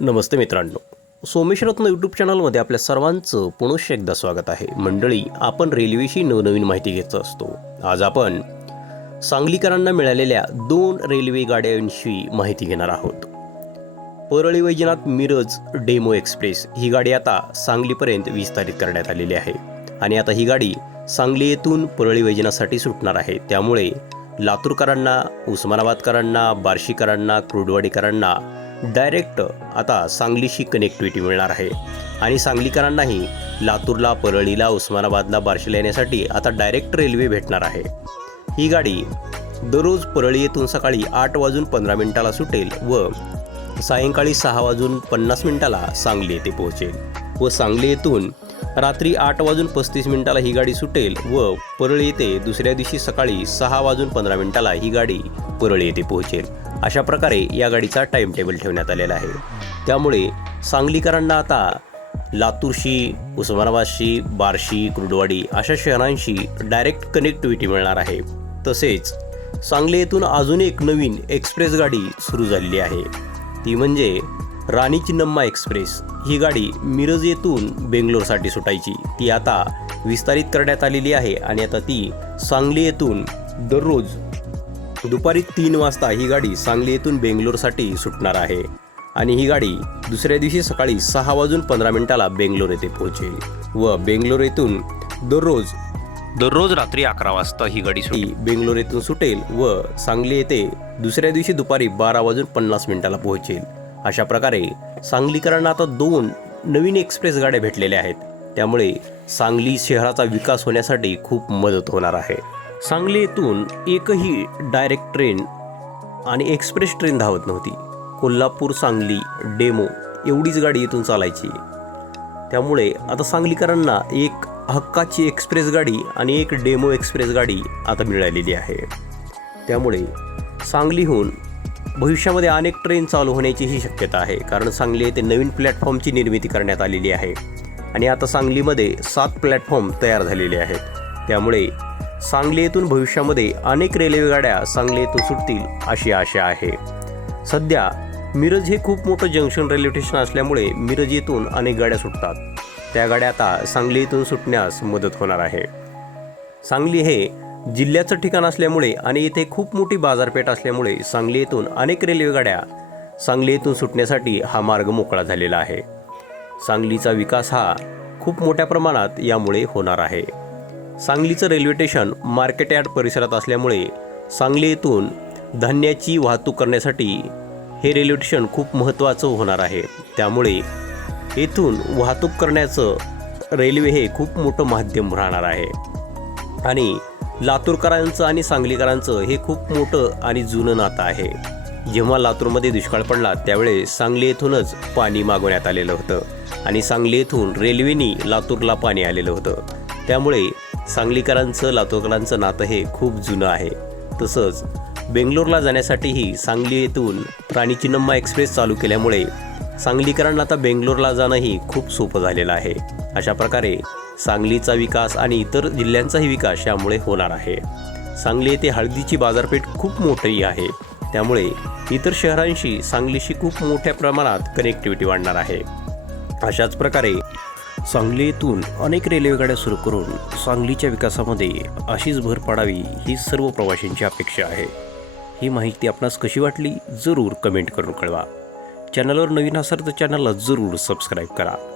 नमस्ते मित्रांनो. सोमेश्वरत्न यूट्यूब चॅनलमध्ये आपल्या सर्वांचं पुनश्च एकदा स्वागत आहे. मंडळी आपण रेल्वेशी नवनवीन माहिती घेत असतो. आज आपण सांगलीकरांना मिळालेल्या दोन रेल्वे गाड्यांशी माहिती घेणार आहोत. परळी वैजनाथ मिरज डेमो एक्सप्रेस ही गाडी आता सांगलीपर्यंत विस्तारित करण्यात आलेली आहे. आणि आता ही गाडी सांगली येथून परळी वैजनाथसाठी सुटणार आहे. त्यामुळे लातूरकरांना उस्मानाबादकरांना बार्शीकरांना क्रुडवाडीकरांना डायरेक्ट आता सांगलीशी कनेक्टिव्हिटी मिळणार आहे. आणि सांगलीकरांनाही लातूरला परळीला उस्मानाबादला बार्शीला येण्यासाठी आता डायरेक्ट रेल्वे भेटणार आहे. ही गाडी दररोज परळी येथून सकाळी आठ वाजून पंधरा मिनिटाला सुटेल व सायंकाळी सहा वाजून पन्नास मिनिटाला सांगली येथे पोहोचेल. व सांगली येथून रात्री आठ वाजून पस्तीस मिनिटाला ही गाडी सुटेल व परळी येथे दुसऱ्या दिवशी सकाळी सहा वाजून पंधरा मिनिटाला ही गाडी परळी येथे पोहोचेल. अशा प्रकारे या गाडीचा टाईम टेबल ठेवण्यात आलेला आहे. त्यामुळे सांगलीकरांना आता लातूरशी उस्मानाबादशी बार्शी कुर्डवाडी अशा शहरांशी डायरेक्ट कनेक्टिव्हिटी मिळणार आहे. तसेच सांगली येथून अजून एक नवीन एक्सप्रेस गाडी सुरू झालेली आहे. ती म्हणजे राणी चिन्नम्मा एक्सप्रेस ही गाडी मिरज येथून बेंगलोरसाठी सुटायची. ती आता विस्तारित करण्यात आलेली आहे आणि आता ती सांगली येथून दररोज दुपारी तीन वाजता ही गाडी सांगली येथून बेंगलोरसाठी सुटणार आहे आणि ही गाडी दुसऱ्या दिवशी सकाळी सहा वाजून पंधरा मिनिटाला बेंगलोर येथे पोहोचेल व बेंगलोर येथून दररोज दररोज रात्री अकरा वाजता ही गाडी सुटी बेंगलोर येथून सुटेल व सांगली येथे दुसऱ्या दिवशी दुपारी बारा वाजून पन्नास मिनिटाला पोहोचेल. अशा प्रकारे सांगलीकरांना आता दोन नवीन एक्सप्रेस गाड्या भेटलेल्या आहेत. त्यामुळे सांगली शहराचा विकास होण्यासाठी खूप मदत होणार आहे. सांगली येथून एकही डायरेक्ट ट्रेन आणि एक्सप्रेस ट्रेन धावत नव्हती. कोल्हापूर सांगली डेमो एवढीच गाडी इथून चालायची. त्यामुळे आता सांगलीकरांना एक हक्काची एक्सप्रेस गाडी आणि एक डेमो एक्सप्रेस गाडी आता मिळालेली आहे. त्यामुळे सांगलीहून भविष्यामध्ये अनेक ट्रेन चालू होण्याचीही शक्यता आहे. कारण सांगली येथे नवीन प्लॅटफॉर्मची निर्मिती करण्यात आलेली आहे. आणि आता सांगलीमध्ये सात प्लॅटफॉर्म तयार झालेले आहेत. त्यामुळे सांगली येथून भविष्यामध्ये अनेक रेल्वेगाड्या सांगली येथून सुटतील अशी आशा आहे. सध्या मिरज हे खूप मोठं जंक्शन रेल्वे स्टेशन असल्यामुळे मिरज येथून अनेक गाड्या सुटतात. त्या गाड्या आता सांगली येथून सुटण्यास मदत होणार आहे. सांगली हे जिल्ह्याचं ठिकाण असल्यामुळे आणि इथे खूप मोठी बाजारपेठ असल्यामुळे सांगली येथून अनेक रेल्वेगाड्या सांगली येथून सुटण्यासाठी हा मार्ग मोकळा झालेला आहे. सांगलीचा विकास हा खूप मोठ्या प्रमाणात यामुळे होणार आहे. सांगलीचं रेल्वे स्टेशन मार्केट यार्ड परिसरात असल्यामुळे सांगली येथून धान्याची वाहतूक करण्यासाठी हे रेल्वे स्टेशन खूप महत्त्वाचं होणार आहे. त्यामुळे येथून वाहतूक करण्याचं रेल्वे हे खूप मोठं माध्यम राहणार आहे. आणि लातूरकरांचं आणि सांगलीकरांचं हे खूप मोठं आणि जुनं नातं आहे. जेव्हा लातूरमध्ये दुष्काळ पडला त्यावेळेस सांगली येथूनच पाणी मागवण्यात आलेलं होतं आणि सांगली येथून रेल्वेनी लातूरला पाणी आलेलं होतं. त्यामुळे सांगलीकरांचं लातूरकरांचं नातं हे खूप जुनं आहे. तसंच बेंगलोरला जाण्यासाठीही सांगली येथून राणी चिन्नम्मा एक्सप्रेस चालू केल्यामुळे सांगलीकरांना आता बेंगलोरला जाणंही खूप सोपं झालेलं आहे. अशा प्रकारे सांगलीचा विकास आणि इतर जिल्ह्यांचाही विकास यामुळे होणार आहे. सांगली येथे हळदीची बाजारपेठ खूप मोठी आहे. त्यामुळे इतर शहरांशी सांगलीशी खूप मोठ्या प्रमाणात कनेक्टिव्हिटी वाढणार आहे. अशाच प्रकारे सांगली येथून अनेक रेल्वेगाड्या सुरू करून सांगलीच्या विकासामध्ये अशीच भर पाडावी ही सर्व प्रवाशांची अपेक्षा आहे. ही माहिती आपणास कशी वाटली? जरूर कमेंट करून कळवा. चॅनलवर नवीन असाल तर चॅनलला जरूर सबस्क्राईब करा.